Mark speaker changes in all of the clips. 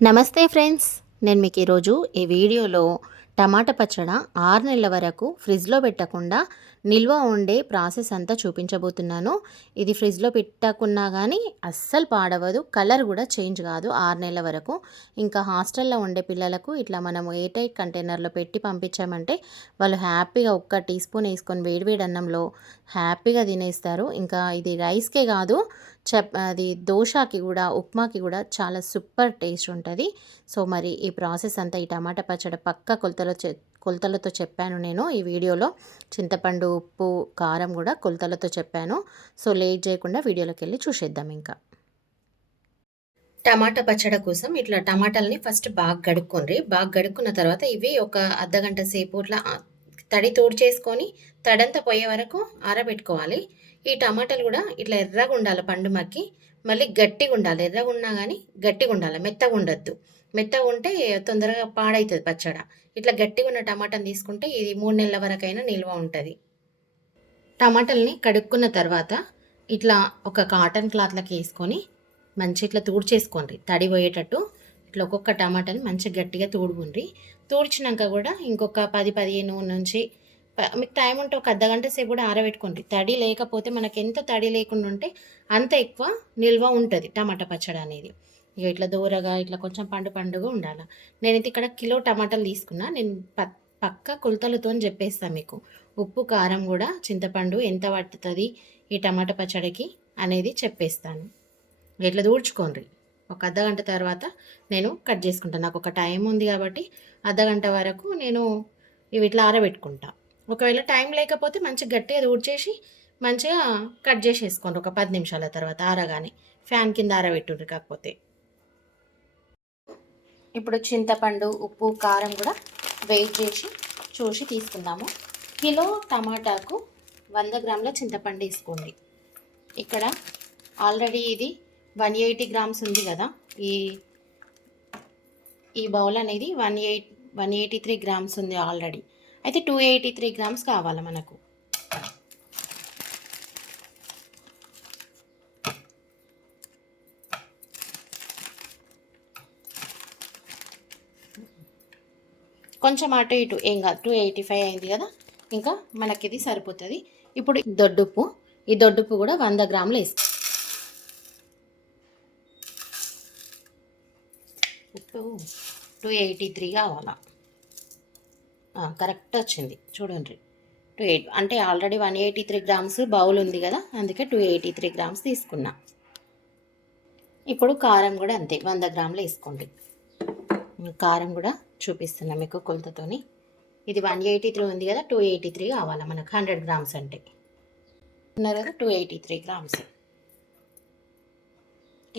Speaker 1: నమస్తే ఫ్రెండ్స్. నేను మీకు ఈరోజు ఈ వీడియోలో టమాటా పచ్చడ ఆరు నెలల వరకు ఫ్రిడ్జ్లో పెట్టకుండా నిల్వ ఉండే ప్రాసెస్ అంతా చూపించబోతున్నాను. ఇది ఫ్రిడ్జ్లో పెట్టకున్నా కానీ అస్సలు పాడవదు. కలర్ కూడా చేంజ్ కాదు ఆరు నెలల వరకు. ఇంకా హాస్టల్లో ఉండే పిల్లలకు ఇట్లా మనం ఏ కంటైనర్లో పెట్టి పంపించామంటే వాళ్ళు హ్యాపీగా ఒక్క టీ స్పూన్ వేసుకొని వేడివేడి అన్నంలో హ్యాపీగా తినేస్తారు. ఇంకా ఇది రైస్కే కాదు చప్ అది దోశకి కూడా ఉప్మాకి కూడా చాలా సూపర్ టేస్ట్ ఉంటుంది. సో మరి ఈ ప్రాసెస్ అంతా ఈ టమాటా పచ్చడి పక్క కొలతలో చె కొలతలతో చెప్పాను నేను ఈ వీడియోలో. చింతపండు ఉప్పు కారం కూడా కొలతలతో చెప్పాను. సో లేట్ చేయకుండా వీడియోలోకి వెళ్ళి చూసేద్దాం ఇంకా. టమాటా పచ్చడి కోసం ఇట్లా టమాటాలని ఫస్ట్ బాగా గడుక్కోండి బాగా గడుక్కున్న తర్వాత ఇవి ఒక అర్ధగంట సేపు ఇట్లా తడి తోడు చేసుకొని తడంతా పోయే వరకు ఆరబెట్టుకోవాలి. ఈ టమాటాలు కూడా ఇట్లా ఎర్రగా ఉండాలి పండు మక్కి మళ్ళీ గట్టిగా ఉండాలి. ఎర్రగా ఉన్నా కానీ గట్టిగా ఉండాలి. మెత్తగా ఉండద్దు. మెత్తగా ఉంటే తొందరగా పాడవుతుంది పచ్చడ. ఇట్లా గట్టిగా ఉన్న టమాటాని తీసుకుంటే ఇది మూడు నెలల వరకైనా నిల్వ ఉంటుంది. టమాటాలని కడుక్కున్న తర్వాత ఇట్లా ఒక కాటన్ క్లాత్లకి వేసుకొని మంచి ఇట్లా తూడ్చేసుకోండి. తడి పోయేటట్టు ఇట్లా ఒక్కొక్క టమాటాని మంచిగా గట్టిగా తూడుకుండ్రి తూడ్చినాక కూడా ఇంకొక పది పదిహేను నుంచి మీకు టైం ఉంటే ఒక అర్ధగంట సేపు కూడా ఆరబెట్టుకోండి. తడి లేకపోతే మనకి ఎంత తడి లేకుండా ఉంటే అంత ఎక్కువ నిల్వ ఉంటుంది టమాటా పచ్చడి అనేది. ఇక ఇట్లా దూరగా ఇట్లా కొంచెం పండు పండుగా ఉండాలి. నేనైతే ఇక్కడ కిలో టమాటాలు తీసుకున్నా. నేను ప పక్క కొలతలతో చెప్పేస్తాను మీకు. ఉప్పు కారం కూడా చింతపండు ఎంత పట్టుతుంది ఈ టమాటా పచ్చడికి అనేది చెప్పేస్తాను. ఇట్లా దూడ్చుకోండి ఒక అర్ధగంట తర్వాత నేను కట్ చేసుకుంటాను నాకు ఒక టైం ఉంది కాబట్టి అర్ధగంట వరకు నేను ఇవి ఇట్లా ఆరబెట్టుకుంటా. ఒకవేళ టైం లేకపోతే మంచిగా గట్టిగా దూడ్చేసి మంచిగా కట్ చేసేసుకోండి. ఒక పది నిమిషాల తర్వాత ఆరగానే. ఫ్యాన్ కింద ఆరబెట్టుండ్రి కాకపోతే. ఇప్పుడు చింతపండు ఉప్పు కారం కూడా వెయిట్ చేసి చూసి తీసుకుందాము. కిలో టమాటాకు వంద గ్రాముల చింతపండు వేసుకోండి. ఇక్కడ ఆల్రెడీ ఇది వన్ ఎయిటీ గ్రామ్స్ ఉంది కదా. ఈ ఈ బౌల్ అనేది one eight one eighty three grams ఉంది ఆల్రెడీ. అయితే టూ ఎయిటీ త్రీ గ్రామ్స్ కావాలి మనకు? కొంచెం అటు ఇటు ఏం కాదు టూ ఎయిటీ ఫైవ్ అయింది కదా ఇంకా మనకి ఇది సరిపోతుంది. ఇప్పుడు దొడ్డుప్పు ఈ దొడ్డుప్పు కూడా వంద గ్రాములు వేసుకో. ఉప్పు టూ ఎయిటీ త్రీ కావాలా కరెక్ట్ వచ్చింది. చూడండి. టూ ఎయిట్ అంటే already one eighty three grams bowl ఉంది కదా అందుకే టూ ఎయిటీ త్రీ గ్రామ్స్ తీసుకున్నా. ఇప్పుడు కారం కూడా అంతే వంద గ్రాములు వేసుకోండి. కారం కూడా చూపిస్తున్నా మీకు కొలతతోని. ఇది వన్ ఎయిటీ త్రీ ఉంది కదా టూ ఎయిటీ త్రీ కావాలా మనకు? హండ్రెడ్ గ్రామ్స్ అంటే. ఉన్నారు కదా టూ ఎయిటీ త్రీ గ్రామ్స్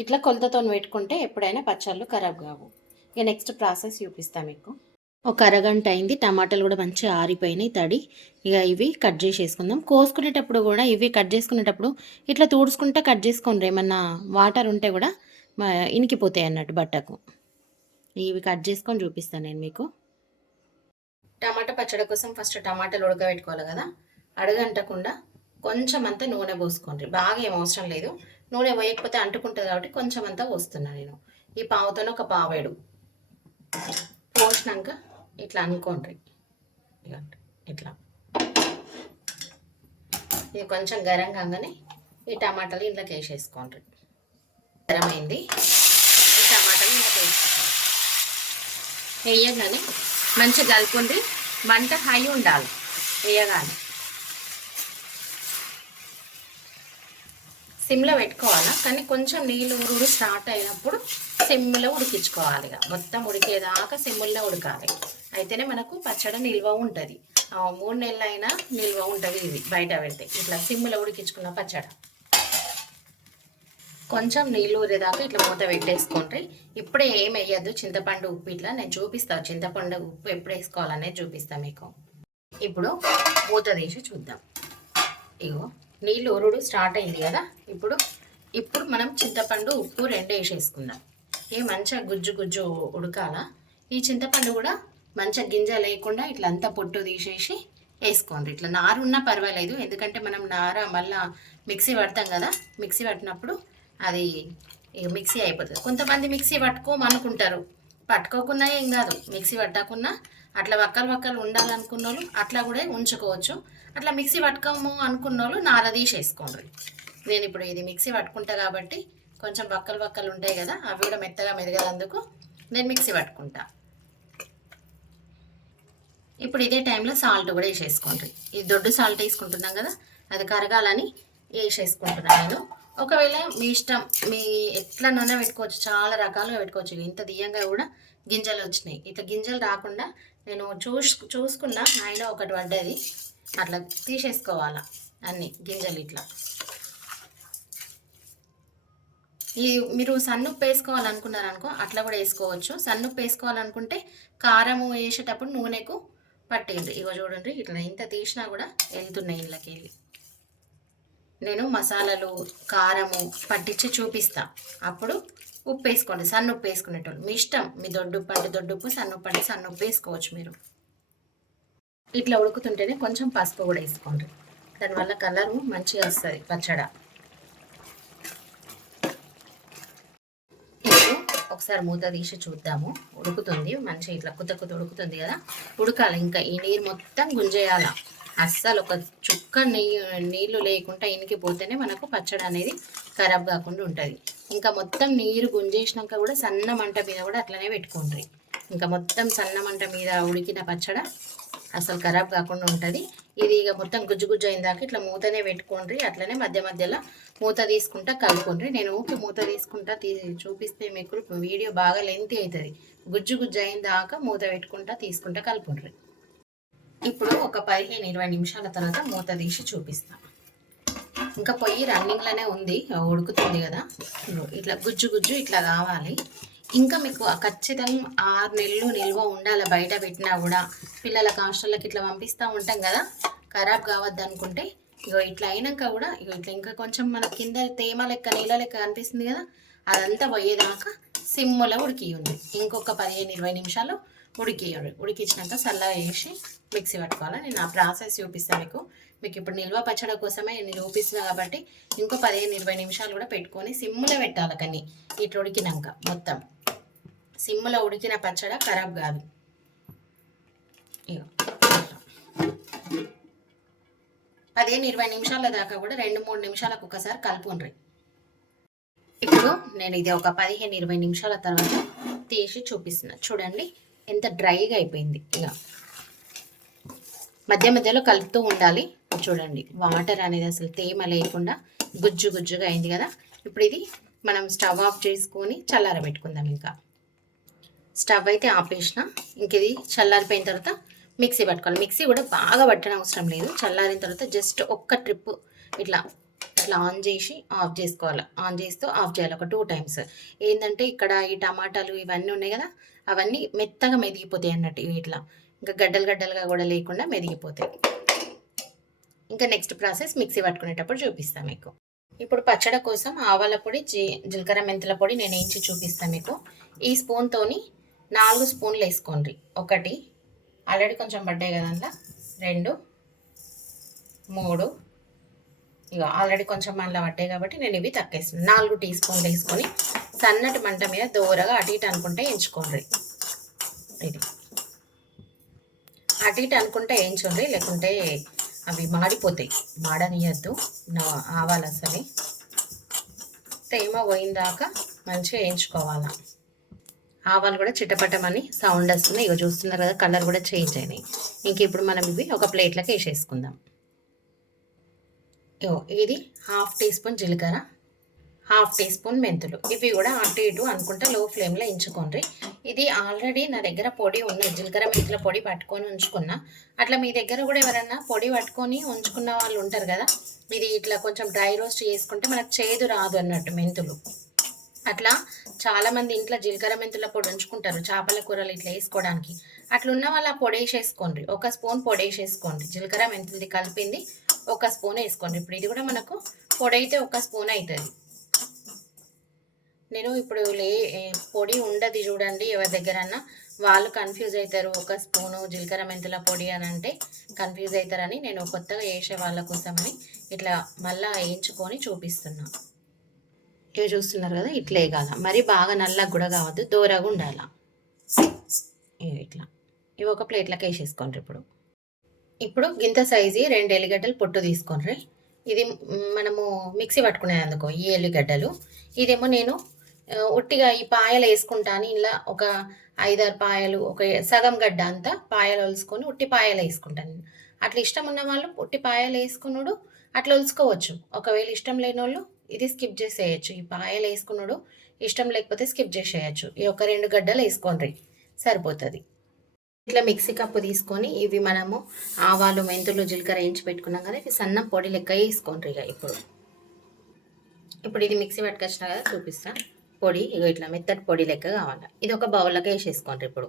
Speaker 1: ఇట్లా కొలతతో పెట్టుకుంటే ఎప్పుడైనా పచ్చళ్ళు ఖరాబ్ కావు. ఇక నెక్స్ట్ ప్రాసెస్ చూపిస్తా మీకు. ఒక అరగంట అయింది టమాటాలు కూడా మంచిగా ఆరిపోయినాయి తడి. ఇక ఇవి కట్ చేసేసుకుందాం. కోసుకునేటప్పుడు కూడా ఇవి కట్ చేసుకునేటప్పుడు ఇట్లా తుడుచుకుంటే కట్ చేసుకోండి. ఏమన్నా వాటర్ ఉంటే కూడా ఇనికిపోతాయి అన్నట్టు బట్టకు. ఇవి కట్ చేసుకొని చూపిస్తాను నేను మీకు. టమాటా పచ్చడి కోసం ఫస్ట్ టమాటాలు ఉడకబెట్టుకోవాలి కదా. అడగంటకుండా కొంచెం అంతా నూనె పోసుకోండి. బాగా ఏం అవసరం లేదు. నూనె పోయకపోతే అంటుకుంటుంది కాబట్టి కొంచెం అంతా పోస్తున్నాను నేను. ఈ పావుతోనే ఒక పావేడు పోసినాక ఇట్లా అనుకోండి. ఇట్లా. ఇది కొంచెం గరం కాగానే ఈ టమాటాలు ఇంట్లోకి వేసేసుకోండి. గరం అయింది ఈ టమాటాలు ఇంట్లోకి వేసుకోండి వేయగానే మంచిగా కలుపుండి మంట హై ఉండాలి. వేయగానే. సిమ్లో పెట్టుకోవాలా? కానీ కొంచెం నీళ్ళు ఉరుడు స్టార్ట్ అయినప్పుడు సిమ్లో ఉడికించుకోవాలి ఇక. మొత్తం ఉడికేదాకా సిమ్ముల్లో ఉడకాలి. అయితేనే మనకు పచ్చడి నిల్వ ఉంటుంది. మూడు నెలలు అయినా నిల్వ ఉంటుంది ఇది బయట పెడితే. ఇట్లా సిమ్లో ఉడికించుకున్న పచ్చడి. కొంచెం నీళ్ళు ఊరేదాకా ఇట్లా మూత పెట్టేసుకోండి ఇప్పుడే ఏం వేయద్దు. చింతపండు ఉప్పు ఇట్లా నేను చూపిస్తాను చింతపండు ఉప్పు ఎప్పుడు వేసుకోవాలనేది చూపిస్తాను మీకు. ఇప్పుడు మూత తీసి చూద్దాం. ఇగో నీళ్ళు ఊరుడు స్టార్ట్ అయింది కదా? ఇప్పుడు ఇప్పుడు మనం చింతపండు ఉప్పు రెండు వేసేసుకుందాం. ఇవి మంచిగా గుజ్జు గుజ్జు ఉడకాల? ఈ చింతపండు కూడా మంచిగా గింజ లేకుండా ఇట్లా అంతా పొట్టు తీసేసి వేసుకోండి. ఇట్లా నారు ఉన్నా పర్వాలేదు. ఎందుకంటే మనం నార మళ్ళీ మిక్సీ పడతాం కదా? మిక్సీ పట్టినప్పుడు అది మిక్సీ అయిపోతుంది. కొంతమంది మిక్సీ పట్టుకోమనుకుంటారు. పట్టుకోకుండా ఏం కాదు. మిక్సీ పట్టకుండా అట్లా వక్కలు వక్కలు ఉండాలనుకున్న వాళ్ళు అట్లా కూడా ఉంచుకోవచ్చు. అట్లా మిక్సీ పట్టుకోము అనుకున్న వాళ్ళు నార తీసేసుకోండి నేను ఇప్పుడు ఇది మిక్సీ పట్టుకుంటా కాబట్టి కొంచెం వక్కలు వక్కలు ఉంటాయి కదా అవి కూడా మెత్తగా మెదగదందుకు నేను మిక్సీ పట్టుకుంటా. ఇప్పుడు ఇదే టైంలో సాల్ట్ కూడా వేసేసుకోండి ఇది దొడ్డు సాల్ట్ వేసుకుంటున్నాం కదా అది కరగాలని వేసేసుకుంటున్నాను నేను. ఒకవేళ మీ ఇష్టం మీ ఎట్లనైనా పెట్టుకోవచ్చు చాలా రకాలుగా పెట్టుకోవచ్చు. ఇంత దియ్యంగా కూడా గింజలు వచ్చినాయి. ఇట్లా గింజలు రాకుండా నేను చూస్ చూసుకున్నా ఆయన ఒకటి పడ్డది. అట్లా తీసేసుకోవాలా అన్ని గింజలు ఇట్లా. ఈ మీరు సన్నుప్పు వేసుకోవాలనుకున్నారనుకో అట్లా కూడా వేసుకోవచ్చు. సన్నుప్పు వేసుకోవాలనుకుంటే కారము వేసేటప్పుడు నూనెకు పట్టింది ఇగో చూడండి ఇట్లా ఇంత తీసినా కూడా వెళ్తున్నాయి ఇళ్ళకి వెళ్ళి నేను మసాలాలు కారము పట్టించి చూపిస్తా. అప్పుడు ఉప్పు వేసుకోండి సన్న ఉప్పు వేసుకునేటోళ్ళు. మీ ఇష్టం మీ దొడ్డుప్పు అంటే దొడ్డుప్పు సన్నుప్పు అంటే సన్నుప్పు వేసుకోవచ్చు మీరు. ఇట్లా ఉడుకుతుంటేనే కొంచెం పసుపు కూడా వేసుకోండి. దానివల్ల కలరు మంచిగా వస్తుంది పచ్చడ. ఇప్పుడు ఒకసారి మూత తీసి చూద్దాము. ఉడుకుతుంది మంచిగా ఇట్లా కుత కుత ఉడుకుతుంది కదా. ఉడకాలి ఇంకా ఈ నీరు మొత్తం గుంజేయాల. అస్సలు ఒక చుక్క నెయ్యి నీళ్ళు లేకుండా ఇనికిపోతేనే మనకు పచ్చడి అనేది ఖరాబ్ కాకుండా ఉంటుంది. ఇంకా మొత్తం నీరు గుంజేసినాక కూడా సన్న మంట మీద కూడా అట్లనే పెట్టుకోండి ఇంకా మొత్తం సన్న మంట మీద ఉడికిన పచ్చడ అసలు ఖరాబ్ కాకుండా ఉంటుంది. ఇది ఇక మొత్తం గుజ్జు గుజ్జు అయిన దాకా ఇట్లా మూతనే పెట్టుకోండి అట్లనే మధ్య మధ్యలో మూత తీసుకుంటా కలుపుకోండి నేను ఊరికి మూత తీసుకుంటా తీ చూపిస్తే మీకు వీడియో బాగా లెంతి అవుతుంది. గుజ్జు గుజ్జు అయిన దాకా మూత పెట్టుకుంటా తీసుకుంటా కలుపుకోండి ఇప్పుడు ఒక పదిహేను ఇరవై నిమిషాల తర్వాత మూత తీసి చూపిస్తాం. ఇంకా పొయ్యి రన్నింగ్లోనే ఉంది ఉడుకుతుంది కదా. ఇట్లా గుజ్జు గుజ్జు ఇట్లా కావాలి. ఇంకా మీకు ఖచ్చితంగా ఆరు నెలలు నిల్వ ఉండాలి బయట పెట్టినా కూడా. పిల్లలకు హాస్టల్లోకి ఇట్లా పంపిస్తూ ఉంటాం కదా. ఖరాబ్ కావద్దు అనుకుంటే ఇగో ఇట్లా అయినాక కూడా ఇగో ఇట్లా ఇంకా కొంచెం మన కింద తేమ లెక్క నీళ్ళ లెక్క కనిపిస్తుంది కదా. అదంతా పోయేదాకా సిమ్ములో ఉంది ఇంకొక పదిహేను ఇరవై నిమిషాలు ఉడికియండి ఉడికించినాక చల్లగా వేసి మిక్సీ పట్టుకోవాలి. నేను ఆ ప్రాసెస్ చూపిస్తాను మీకు. మీకు ఇప్పుడు నిల్వ పచ్చడి కోసమే నేను చూపిస్తున్నా కాబట్టి ఇంకో పదిహేను ఇరవై నిమిషాలు కూడా పెట్టుకొని సిమ్ములో పెట్టాలి కానీ ఇట్లా ఉడికినాక మొత్తం. సిమ్ములో ఉడికిన పచ్చడ ఖరాబ్ కాదు. పదిహేను ఇరవై నిమిషాల దాకా కూడా రెండు మూడు నిమిషాలకు ఒకసారి కలుపుండ్రి. ఇప్పుడు నేను ఇది ఒక పదిహేను ఇరవై నిమిషాల తర్వాత తీసి చూపిస్తున్నా. చూడండి. ఎంత డ్రైగా అయిపోయింది. ఇక మధ్య మధ్యలో కలుపుతూ ఉండాలి. చూడండి వాటర్ అనేది అసలు తేమ లేకుండా గుజ్జు గుజ్జుగా అయింది కదా. ఇప్పుడు ఇది మనం స్టవ్ ఆఫ్ చేసుకొని చల్లారబెట్టుకుందాం ఇంకా. స్టవ్ అయితే ఆపేసిన. ఇంక ఇది చల్లారిపోయిన తర్వాత మిక్సీ పట్టుకోవాలి. మిక్సీ కూడా బాగా పట్టడం అవసరం లేదు. చల్లారిన తర్వాత జస్ట్ ఒక్క ట్రిప్ ఇట్లా ఇట్లా ఆన్ చేసి ఆఫ్ చేసుకోవాలి. ఆన్ చేస్తూ ఆఫ్ చేయాలి ఒక టూ టైమ్స్. ఏంటంటే ఇక్కడ ఈ టమాటాలు ఇవన్నీ ఉన్నాయి కదా అవన్నీ మెత్తగా మెదిగిపోతాయి అన్నట్టు ఇవి ఇట్లా ఇంకా గడ్డలు గడ్డలుగా కూడా లేకుండా మెదిగిపోతాయి. ఇంకా నెక్స్ట్ ప్రాసెస్ మిక్సీ పట్టుకునేటప్పుడు చూపిస్తాను మీకు. ఇప్పుడు పచ్చడి కోసం ఆవాల పొడి జీ జీలకర్ర మెంతుల పొడి నేను ఏంచి చూపిస్తాను మీకు. ఈ స్పూన్తోని నాలుగు స్పూన్లు వేసుకోండి. ఒకటి ఆల్రెడీ కొంచెం పడ్డాయి కదా అందులో. రెండు మూడు. ఇక ఆల్రెడీ కొంచెం మళ్ళీ పడ్డాయి కాబట్టి నేను ఇవి తక్కేస్తున్నాను నాలుగు టీ స్పూన్లు వేసుకొని సన్నటి మంట మీద దోరగా అటు ఇటు అనుకుంటే ఎంచుకోండి. ఇది. అటు ఇటు అనుకుంటే వేయించండి లేకుంటే అవి మాడిపోతాయి. మాడనియద్దు. నా ఆవాలు అసలే. తేమ పోయిందాక మంచిగా వేయించుకోవాలా ఆవాలు కూడా చిట్టపట్టమని సౌండ్ వస్తుంది. ఇక చూస్తున్నారు కదా కలర్ కూడా చేంజ్ అయినాయి. ఇంక ఇప్పుడు మనం ఇవి ఒక ప్లేట్లోకి వేసేసుకుందాం. ఇది హాఫ్ టీ స్పూన్ జీలకర్ర. హాఫ్ టీ స్పూన్ మెంతులు. ఇవి కూడా అటు ఇటు అనుకుంటా లో ఫ్లేమ్లో ఎంచుకోండి ఇది ఆల్రెడీ నా దగ్గర పొడి ఉన్నది జీలకర్ర మెంతుల పొడి పట్టుకొని ఉంచుకున్నా. అట్లా మీ దగ్గర కూడా ఎవరన్నా పొడి పట్టుకొని ఉంచుకున్న వాళ్ళు ఉంటారు కదా ఇది ఇట్లా కొంచెం డ్రై రోస్ట్ చేసుకుంటే మనకు చేదు రాదు అన్నట్టు మెంతులు. అట్లా చాలామంది ఇంట్లో జీలకర్ర మెంతుల పొడి ఉంచుకుంటారు చేపల కూరలు ఇట్లా వేసుకోవడానికి. అట్లున్న వాళ్ళు ఆ పొడి వేసేసుకోండి. ఒక స్పూన్ పొడి వేసేసుకోండి. జీలకర్ర మెంతులది కలిపింది ఒక స్పూన్ వేసుకోండి. ఇప్పుడు ఇది కూడా మనకు పొడి అయితే ఒక స్పూన్ అవుతుంది. నేను ఇప్పుడు లే పొడి ఉండదు చూడండి ఎవరి దగ్గరన్నా. వాళ్ళు కన్ఫ్యూజ్ అవుతారు ఒక స్పూను జీలకర్ర మెంతుల పొడి అని అంటే కన్ఫ్యూజ్ అవుతారని నేను కొత్తగా వేసే వాళ్ళ కోసమని ఇట్లా మళ్ళీ వేయించుకొని చూపిస్తున్నా. ఇవి చూస్తున్నారు కదా ఇట్లే కాదు? మరి బాగా నల్లగా కూడా కావద్దు దూరగా ఉండాల? ఇట్లా. ఇవి ఒక ప్లేట్లోకి వేసేసుకోండి ఇప్పుడు. ఇప్పుడు గింత సైజు రెండు ఎల్లిగడ్డలు పొట్టు తీసుకోండి ఇది మనము మిక్సీ పట్టుకునేందుకు ఈ ఎల్లిగడ్డలు. ఇదేమో నేను ఒట్టిగా ఉట్టిగా ఈ పాయలు వేసుకుంటాను ఇలా ఒక ఐదారు పాయలు ఒక సగం గడ్డ అంతా పాయలు ఒలుసుకొని ఉట్టి పాయలు వేసుకుంటాను నేను. అట్లా ఇష్టం ఉన్న వాళ్ళు ఉట్టి పాయలు వేసుకున్నాడు అట్లా ఒలుసుకోవచ్చు. ఒకవేళ ఇష్టం లేని వాళ్ళు ఇది స్కిప్ చేసేయచ్చు. ఈ పాయలు వేసుకున్నాడు ఇష్టం లేకపోతే స్కిప్ చేసేయచ్చు. ఈ ఒక రెండు గడ్డలు వేసుకోండి సరిపోతుంది. ఇట్లా మిక్సీ కప్పు తీసుకొని ఇవి మనము ఆవాలు మెంతులు జీలకర్ర వేయించి పెట్టుకున్నాం కదా ఇవి సన్న పొడి లెక్క వేసుకోండి ఇక ఇప్పుడు. ఇప్పుడు ఇది మిక్సీ పట్టుకొచ్చిన కదా చూపిస్తాను పొడి ఇగో ఇట్లా మెత్తటి పొడి లెక్క కావాలి. ఇది ఒక బౌల్లోకి వేసేసుకోండి ఇప్పుడు.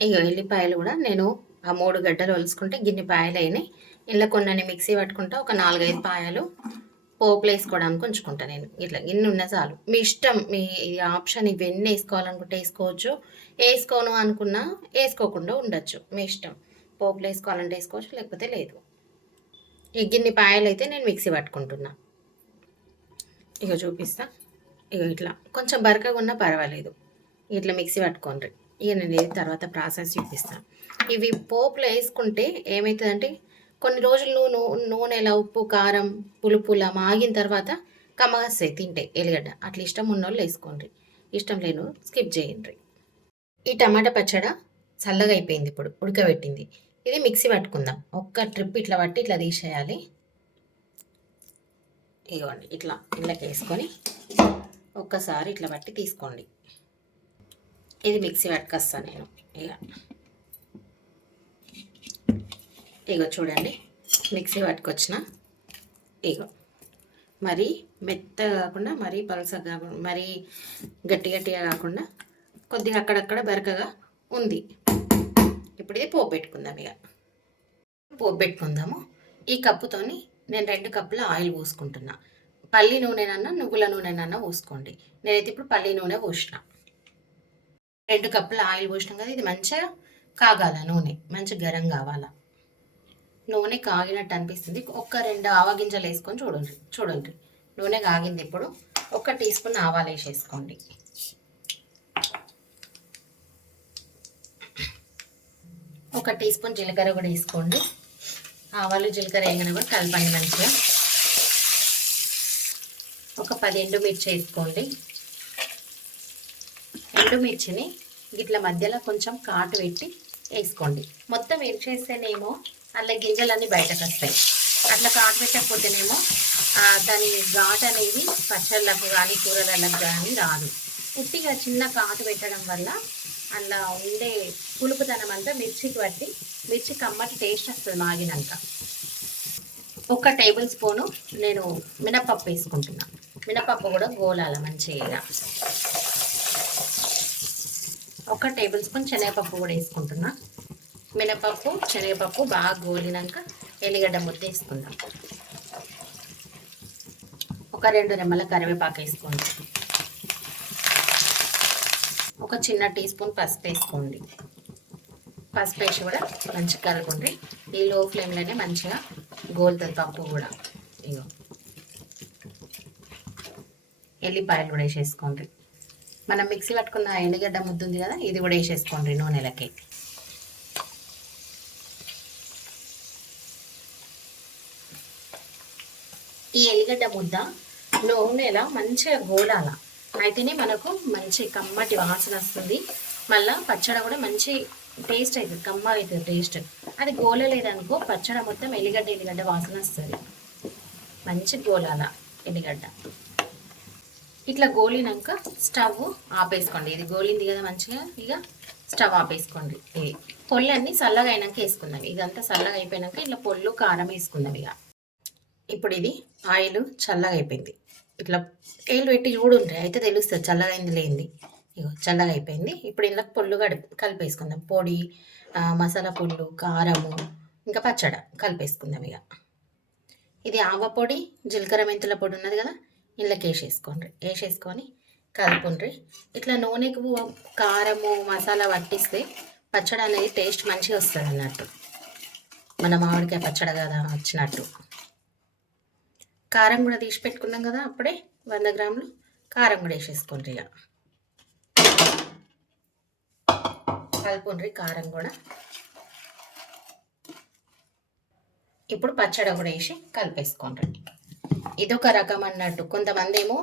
Speaker 1: ఇగో ఎల్లిపాయలు కూడా నేను ఆ మూడు గడ్డలు ఒలుసుకుంటే గిన్నె పాయలు అయినాయి. ఇలా కొన్ని మిక్సీ పట్టుకుంటా ఒక నాలుగైదు పాయలు పోపులు వేసుకోవడానికి ఉంచుకుంటా నేను. ఇట్లా గిన్నె ఉన్న చాలు. మీ ఇష్టం మీ ఈ ఆప్షన్ ఇవన్నీ వేసుకోవాలనుకుంటే వేసుకోవచ్చు. వేసుకోను అనుకున్నా వేసుకోకుండా ఉండొచ్చు. మీ ఇష్టం. పోపులు వేసుకోవాలంటే వేసుకోవచ్చు లేకపోతే లేదు. ఈ గిన్నె పాయలు అయితే నేను మిక్సీ పట్టుకుంటున్నా. ఇక చూపిస్తాను ఇట్లా. కొంచెం బరకగా ఉన్నా పర్వాలేదు. ఇట్లా మిక్సీ పట్టుకోండి ఇక నేను తర్వాత ప్రాసెస్ చూపిస్తాను ఇవి పోపులో వేసుకుంటే ఏమవుతుందంటే కొన్ని రోజులు నూ నూనెల ఉప్పు కారం పులుపులా మాగిన తర్వాత కమ్మగస్తాయి తింటే ఎల్లిగడ్డ. అట్లా ఇష్టం ఉన్నోళ్ళు వేసుకోండి ఇష్టం లేను స్కిప్ చేయండి ఈ టమాటా పచ్చడ చల్లగా అయిపోయింది ఇప్పుడు ఉడకబెట్టింది. ఇది మిక్సీ పట్టుకుందాం. ఒక్క ట్రిప్ ఇట్లా పట్టి ఇట్లా తీసేయాలి. ఇవ్వండి ఇట్లా ఇళ్ళకి వేసుకొని ఒక్కసారి ఇట్లా పట్టి తీసుకోండి. ఇది మిక్సీ పట్టుకొస్తా నేను. ఇలా. ఇగో చూడండి. మిక్సీ పట్టుకొచ్చిన. ఇగో. మరీ మెత్తగా కాకుండా మరీ పలసగా కాకుండా మరీ గట్టి గట్టిగా కాకుండా కొద్దిగా అక్కడక్కడ బరకగా ఉంది. ఇప్పుడు ఇది పోపు పెట్టుకుందాం ఇక పోపు పెట్టుకుందాము. ఈ కప్పుతోని నేను రెండు కప్పుల ఆయిల్ పోసుకుంటున్నా. పల్లి నూనెనన్నా నువ్వుల నూనెనన్నా పోసుకోండి. నేనైతే ఇప్పుడు పల్లి నూనె పోసిన. రెండు కప్పుల ఆయిల్ పోసినాం కదా ఇది మంచిగా కాగాల నూనె మంచిగా గరం కావాలా. నూనె కాగినట్టు అనిపిస్తుంది. ఒక్క రెండు ఆవగింజలు వేసుకొని చూడండి చూడండి. నూనె కాగింది ఇప్పుడు. ఒక టీ స్పూన్ ఆవాలు వేసేసుకోండి. ఒక టీ స్పూన్ జీలకర్ర కూడా వేసుకోండి. ఆవాలు జీలకర్ర వేయగానే కూడా కలపండి మంచిగా. ఒక పది ఎండుమిర్చి వేసుకోండి. ఎండుమిర్చిని గిట్ల మధ్యలో కొంచెం కాటు పెట్టి వేసుకోండి. మొత్తం వేసేస్తేనేమో అట్లా గింజలన్నీ బయటకు వస్తాయి. అట్లా కాటు పెట్టకపోతేనేమో దాని ఘాట్ అనేది పచ్చళ్ళకు కానీ కూరలకు కానీ రాదు. ఉట్టిగా చిన్న కాటు పెట్టడం వల్ల అలా ఉండే పులుపుదనం అంతా మిర్చికి పట్టి మిర్చి కమ్మటి టేస్ట్ వస్తుంది మాగినాక. ఒక టేబుల్ స్పూను నేను మినపప్పు వేసుకుంటున్నాను మినపప్పు కూడా గోలాల మంచిగా. ఒక టేబుల్ స్పూన్ శనగపప్పు కూడా వేసుకుంటున్నా. మినపప్పు శనగపప్పు బాగా గోలినాక ఎల్లిగడ్డ ముద్ద వేసుకుందాం. ఒక రెండు రెమ్మల కరివేపాకు వేసుకోండి. ఒక చిన్న టీ స్పూన్ పసుపు వేసుకోండి. పసుపు వేసి కూడా మంచిగా కలుపుకోండి ఈ లో ఫ్లేమ్లోనే మంచిగా గోలుతుంది పప్పు కూడా. ఇగో. ఎల్లిపాయలు కూడా వేసేసుకోండి. మనం మిక్సీ పట్టుకున్న ఎండుగడ్డ ముద్దు ఉంది కదా ఇది కూడా వేసేసుకోండి నూనెలకి. ఈ ఎల్లిగడ్డ ముద్ద నూనెలా మంచిగా గోలాల. అయితేనే మనకు మంచి కమ్మటి వాసన వస్తుంది. మళ్ళా పచ్చడి కూడా మంచి టేస్ట్ అవుతుంది కమ్మ అవుతుంది టేస్ట్ అది గోలలేదనుకో పచ్చడి మొత్తం ఎల్లిగడ్డ ఎల్లిగడ్డ వాసన వస్తుంది. మంచి గోలాల ఎల్లిగడ్డ. ఇట్లా గోలినాక స్టవ్ ఆపేసుకోండి. ఇది గోలింది కదా మంచిగా? ఇక స్టవ్ ఆపేసుకోండి. ఇది పొల్లు చల్లగా అయినాక వేసుకుందాం. ఇదంతా చల్లగా అయిపోయినాక ఇట్లా పొల్లు కారం వేసుకుందాం ఇక. ఇప్పుడు ఇది ఆయిల్ చల్లగా అయిపోయింది. ఇట్లా ఏళ్ళు పెట్టి చూడుంటాయి అయితే తెలుస్తుంది చల్లగా అయింది లేనిది ఇగో చల్లగా అయిపోయింది. ఇప్పుడు ఇందులో పొల్లు గడి కలిపేసుకుందాం. పొడి మసాలా పొళ్ళు కారము ఇంకా పచ్చడ కలిపేసుకుందాం ఇక. ఇది ఆవ పొడి జీలకర్ర మెంతుల పొడి ఉన్నది కదా? ఇందులోకి వేసేసుకోండి. వేసేసుకొని కలుపుండ్రి ఇట్లా నూనెకు కారము మసాలా పట్టిస్తే పచ్చడి అనేది టేస్ట్ మంచిగా వస్తుంది అన్నట్టు. మన మామిడికాయ పచ్చడి కదా వచ్చినట్టు. కారం కూడా తీసి పెట్టుకున్నాం కదా అప్పుడే వంద గ్రాములు కారం కూడా వేసేసుకోండి ఇక. కలుపుండ్రి కారం కూడా. ఇప్పుడు పచ్చడి కూడా వేసి కలిపేసుకోండి. ఇదొక రకం అన్నట్టు. కొంతమంది ఏమో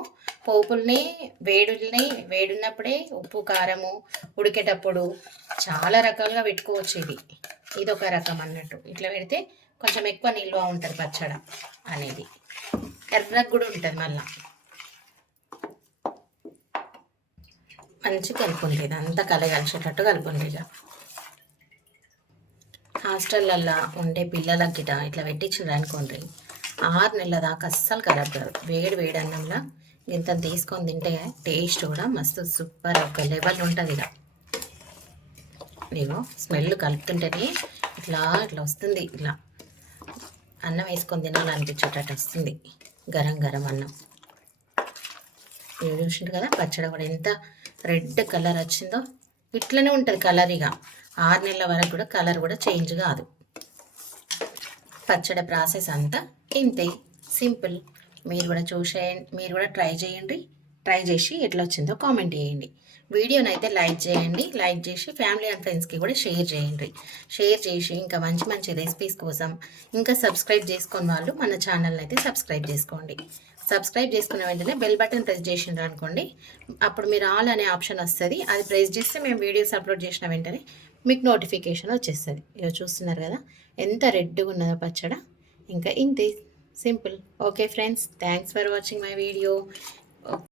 Speaker 1: పోపుల్ని వేడుల్ని వేడున్నప్పుడే ఉప్పు కారము ఉడికేటప్పుడు చాలా రకాలుగా పెట్టుకోవచ్చు ఇది. ఇదొక రకం అన్నట్టు. ఇట్లా పెడితే కొంచెం ఎక్కువ నిల్వ ఉంటుంది పచ్చడ అనేది. ఎర్రగా కూడా ఉంటుంది మళ్ళా. మంచి కలుపుంది ఇది అంతా కలగలిసేటట్టు కలుపుంది ఇక. హాస్టల్లల్లో ఉండే పిల్లలకి గిట ఇట్లా పెట్టించారు అనుకోండి. ఆరు నెలల దాకా అస్సలు ఖరాబ్ కాదు వేడి వేడి అన్నంలో ఇంత తీసుకొని తింటే టేస్ట్ కూడా మస్తు సూపర్ ఒక లెవెల్ ఉంటుంది ఇక. నేను స్మెల్ కలుపుతుంటేనే ఇట్లా ఇట్లా వస్తుంది ఇట్లా. అన్నం వేసుకొని తినాలనిపించేటట్టు వస్తుంది గరం గరం అన్నం. ఇది చూసిండు కదా పచ్చడి కూడా ఎంత రెడ్ కలర్ వచ్చిందో. ఇట్లనే ఉంటుంది కలర్ ఇక. ఆరు నెలల వరకు కూడా కలర్ కూడా చేంజ్ కాదు. పచ్చడి ప్రాసెస్ అంతా ఇంతే. సింపుల్. మీరు కూడా చూసేయండి మీరు కూడా ట్రై చేయండి. ట్రై చేసి ఎట్లా వచ్చిందో కామెంట్ చేయండి. వీడియోని అయితే లైక్ చేయండి లైక్ చేసి ఫ్యామిలీ అండ్ ఫ్రెండ్స్కి కూడా షేర్ చేయండి. షేర్ చేసి ఇంకా మంచి మంచి రెసిపీస్ కోసం ఇంకా సబ్స్క్రైబ్ చేసుకున్న వాళ్ళు మన ఛానల్ని అయితే సబ్స్క్రైబ్ చేసుకోండి. సబ్స్క్రైబ్ చేసుకున్న వెంటనే బెల్ బటన్ ప్రెస్ చేసిండ్రు అనుకోండి అప్పుడు మీరు ఆల్ అనే ఆప్షన్ వస్తుంది. అది ప్రెస్ చేస్తే మేము వీడియోస్ అప్లోడ్ చేసిన వెంటనే మీకు నోటిఫికేషన్ వచ్చేస్తుంది. ఇక చూస్తున్నారు కదా ఎంత రెడ్గా ఉన్నదో పచ్చడ. ఇంకా ఇంతే simple. Okay friends thanks for watching my video